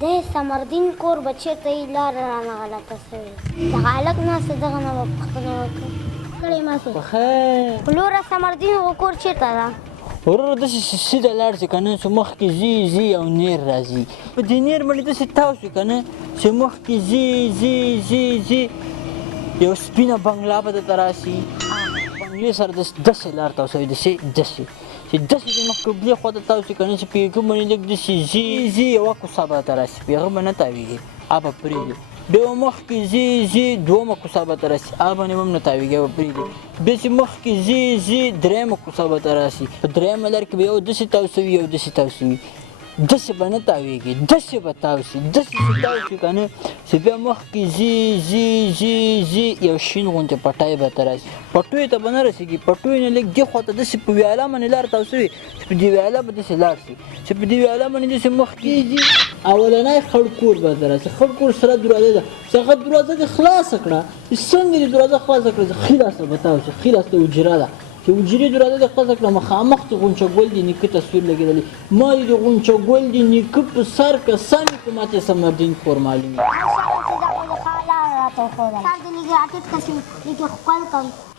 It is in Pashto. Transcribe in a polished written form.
د ثمردین کور به چېرته یي لاره رانه غلطه سوې دغه هلک ناسته دغه نه به پوښتنه وکړو کړی ماسې بخیر پلوره ثمردین هغه کور چېرته ده ورور داسې سیده لاړ شي که نه چې مخکې ځي او نیر راځي په دې نیر باندې داسې تاو شو که نه چې مخکې ځي یو سپینه بنګلا به درته راشي بنګلې سره داسې لار تاو شوی داسې چې داسې د مخکې بلې خوا ته تاو شي که نه چې په هغه باندې لږ داسې ځي یوه کوڅه به درته راشي په هغه به نه تاوېږي هغه به پرېږدي بیا مخکې ځي دویمه کوڅه به درته راشي هغه باندې هم نه تاوېږي هغه به پرېږدي بیا چې مخکې ځي درېیمه کوڅه به درته راشي په درېیمه لار کې به یو داسې تاو شوي یو داسې تاو شوي داسې به نه تاوېږي داسې به تاو شي داسې چې تاو شي که نه چې بیا مخکې ځي یو شین غوندې پټی به درته راشي پټیو ته به نه رسېږي پټیو نه لږ دې خوا ته داسې په ویاله باندې لار تاو شوې چې په دې ویاله به داسې لاړ شي چې په دې ویاله باندې داسې مخکې ځي اولنی خړ کور به درته راشي خړ کور سره دروازه ده چې هغه دروازه دې خلاصه کړه چې څنګه دې دروازه خلاصه کړه چې ښي لاس ته به تاو شي ښي لاس ته حجره ده چې حجرې دروازه دې خلاصه کړه مخامخ د غونچه ګل د نیکه تصویر لګېدلی ما د غونچه ګل د نیکه په سر قسم یې که ماته ثمردین کور معلوم وي راته وښودله سر دې لږ راټیټ کړه چې لږ ښکل کړم